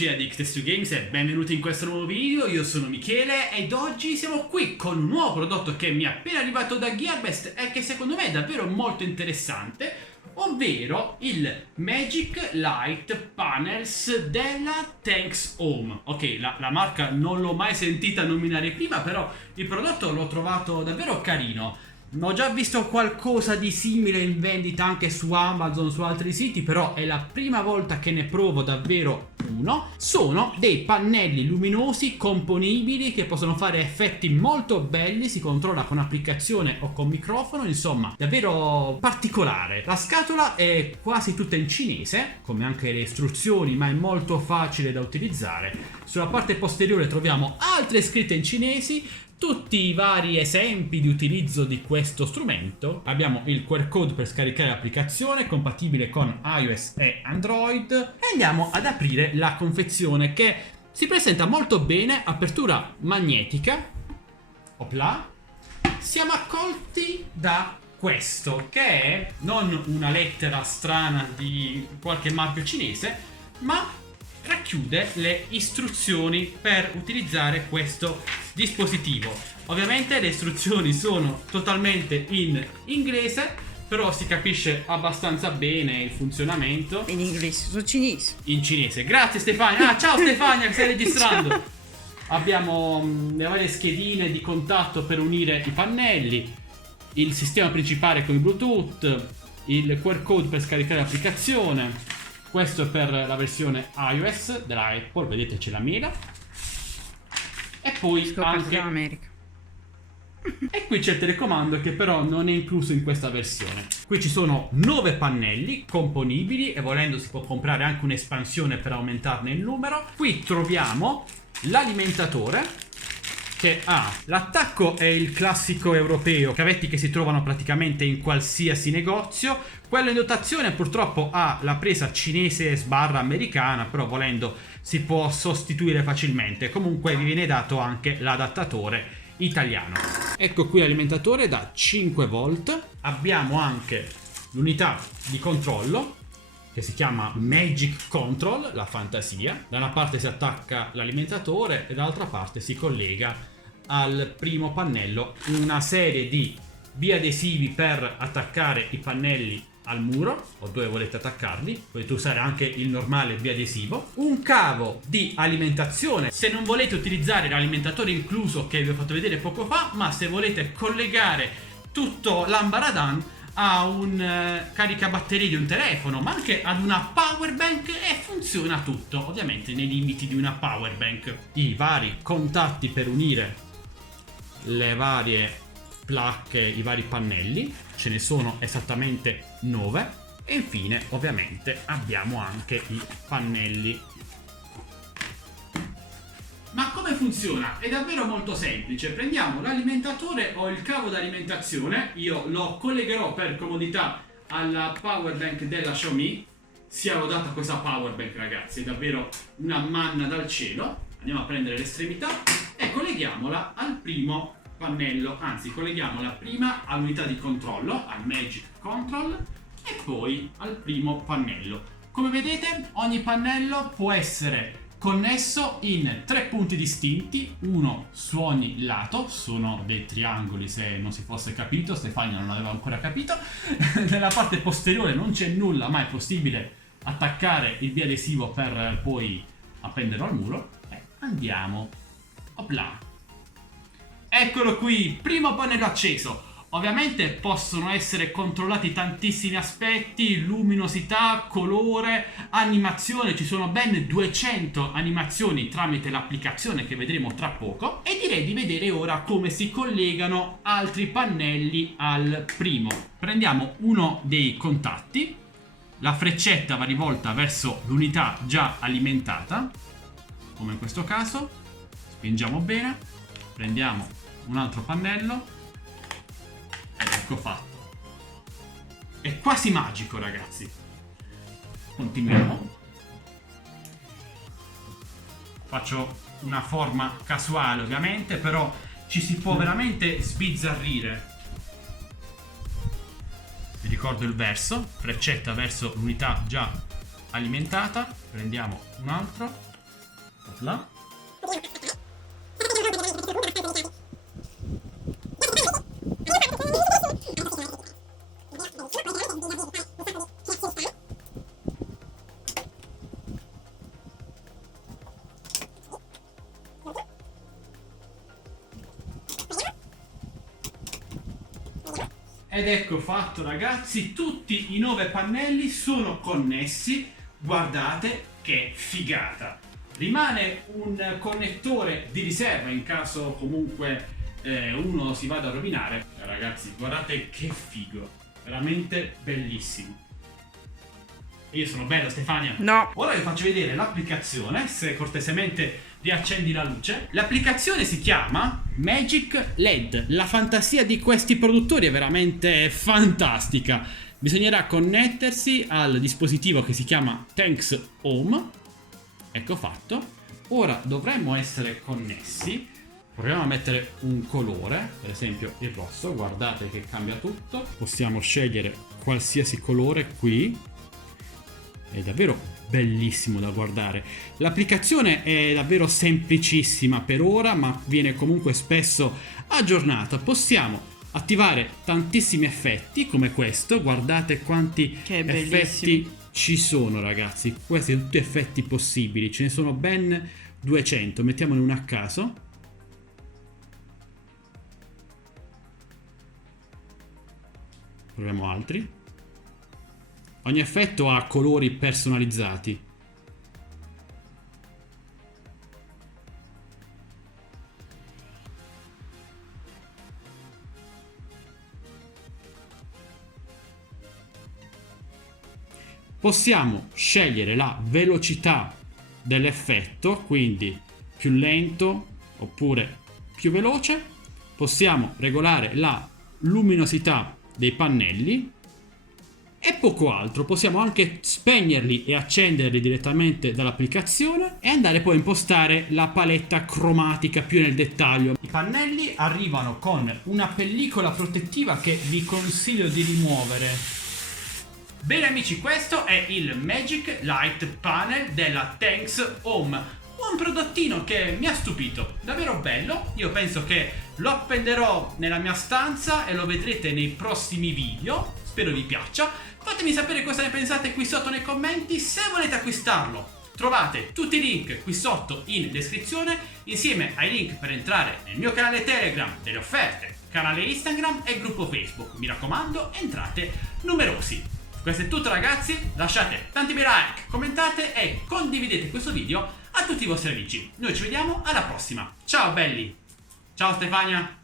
Eccoci ad X2Games e benvenuti in questo nuovo video. Io sono Michele ed oggi siamo qui con un nuovo prodotto che mi è appena arrivato da Gearbest e che secondo me è davvero molto interessante, ovvero il Magic Light Panels della Thanks Home. Ok, la marca non l'ho mai sentita nominare prima, però il prodotto l'ho trovato davvero carino. Ho già visto qualcosa di simile in vendita anche su Amazon, su altri siti, però è la prima volta che ne provo davvero uno. Sono dei pannelli luminosi componibili che possono fare effetti molto belli, si controlla con applicazione o con microfono, insomma davvero particolare. La scatola è quasi tutta in cinese, come anche le istruzioni, ma è molto facile da utilizzare. Sulla parte posteriore troviamo altre scritte in cinesi, tutti i vari esempi di utilizzo di questo strumento. Abbiamo il QR code per scaricare l'applicazione, compatibile con iOS e Android, e andiamo ad aprire la confezione che si presenta molto bene. Apertura magnetica, opla. Siamo accolti da questo che è non una lettera strana di qualche marchio cinese, ma racchiude le istruzioni per utilizzare questo dispositivo. Ovviamente le istruzioni sono totalmente in inglese, però si capisce abbastanza bene il funzionamento. In inglese, sono cinese. In cinese. Grazie Stefania. Ciao Stefania, che stai registrando. Ciao. Abbiamo le varie schedine di contatto per unire i pannelli, il sistema principale con il Bluetooth, il QR code per scaricare l'applicazione. Questo è per la versione iOS della Apple, vedete c'è la mela. E poi anche America. E qui c'è il telecomando che però non è incluso in questa versione. Qui ci sono 9 pannelli componibili e volendo si può comprare anche un'espansione per aumentarne il numero. Qui troviamo l'alimentatore che ha l'attacco, è il classico europeo, cavetti che si trovano praticamente in qualsiasi negozio. Quello in dotazione purtroppo ha la presa cinese / americana, però volendo si può sostituire facilmente. Comunque vi viene dato anche l'adattatore italiano. Ecco qui l'alimentatore da 5 volt. Abbiamo anche l'unità di controllo che si chiama Magic Control, la fantasia. Da una parte si attacca l'alimentatore e dall'altra parte si collega al primo pannello. Una serie di biadesivi per attaccare i pannelli al muro o dove volete attaccarli. Potete usare anche il normale biadesivo. Un cavo di alimentazione se non volete utilizzare l'alimentatore incluso che vi ho fatto vedere poco fa, ma se volete collegare tutto l'ambaradan a un caricabatterie di un telefono, ma anche ad una power bank, e funziona tutto ovviamente nei limiti di una power bank. I vari contatti per unire le varie placche, i vari pannelli, ce ne sono esattamente 9. E infine ovviamente abbiamo anche i pannelli. Ma come funziona? È davvero molto semplice. Prendiamo l'alimentatore o il cavo d'alimentazione, io lo collegherò per comodità alla power bank della Xiaomi. Sia lodata questa power bank, ragazzi, è davvero una manna dal cielo. Andiamo a prendere l'estremità e colleghiamola al primo pannello, anzi colleghiamola prima all'unità di controllo, al Magic Control, e poi al primo pannello. Come vedete ogni pannello può essere connesso in 3 punti distinti, uno su ogni lato. Sono dei triangoli, se non si fosse capito, Stefania non aveva ancora capito. Nella parte posteriore non c'è nulla, ma è possibile attaccare il biadesivo per poi appenderlo al muro. Andiamo, opla. Eccolo qui, primo pannello acceso. Ovviamente possono essere controllati tantissimi aspetti: luminosità, colore, animazione. Ci sono ben 200 animazioni tramite l'applicazione che vedremo tra poco. E direi di vedere ora come si collegano altri pannelli al primo. Prendiamo uno dei contatti, la freccetta va rivolta verso l'unità già alimentata, come in questo caso. Spingiamo bene, prendiamo un altro pannello. Ecco fatto. È quasi magico, ragazzi. Continuiamo. Faccio una forma casuale ovviamente, però ci si può veramente sbizzarrire. Vi ricordo il verso, freccetta verso l'unità già alimentata. Prendiamo un altro. Là. Ed ecco fatto ragazzi, tutti i 9 pannelli sono connessi, guardate che figata. Rimane un connettore di riserva in caso comunque uno si vada a rovinare. Ragazzi, guardate che figo, veramente bellissimo. Io sono bello, Stefania? No. Ora vi faccio vedere l'applicazione, se cortesemente riaccendi la luce. L'applicazione si chiama Magic LED. La fantasia di questi produttori è veramente fantastica. Bisognerà connettersi al dispositivo che si chiama Thanks Home. Ecco fatto. Ora dovremmo essere connessi. Proviamo a mettere un colore, per esempio il rosso. Guardate che cambia tutto. Possiamo scegliere qualsiasi colore qui. È davvero bellissimo da guardare. L'applicazione è davvero semplicissima per ora, ma viene comunque spesso aggiornata. Possiamo attivare tantissimi effetti come questo. Guardate quanti effetti ci sono, ragazzi. Questi sono tutti effetti possibili, ce ne sono ben 200. Mettiamone uno a caso. Proviamo altri. Ogni effetto ha colori personalizzati. Possiamo scegliere la velocità dell'effetto, quindi più lento oppure più veloce. Possiamo regolare la luminosità dei pannelli. E poco altro. Possiamo anche spegnerli e accenderli direttamente dall'applicazione e andare poi a impostare la paletta cromatica più nel dettaglio. I pannelli arrivano con una pellicola protettiva che vi consiglio di rimuovere. Bene amici, questo è il Magic Light Panel della Thanks Home. Un prodottino che mi ha stupito, davvero bello. Io penso che lo appenderò nella mia stanza e lo vedrete nei prossimi video. Spero vi piaccia. Fatemi sapere cosa ne pensate qui sotto nei commenti. Se volete acquistarlo, trovate tutti i link qui sotto in descrizione, insieme ai link per entrare nel mio canale Telegram, delle offerte, canale Instagram e gruppo Facebook. Mi raccomando, entrate numerosi. Questo è tutto ragazzi, lasciate tanti bei like, commentate e condividete questo video a tutti i vostri amici. Noi ci vediamo alla prossima. Ciao belli. Ciao Stefania.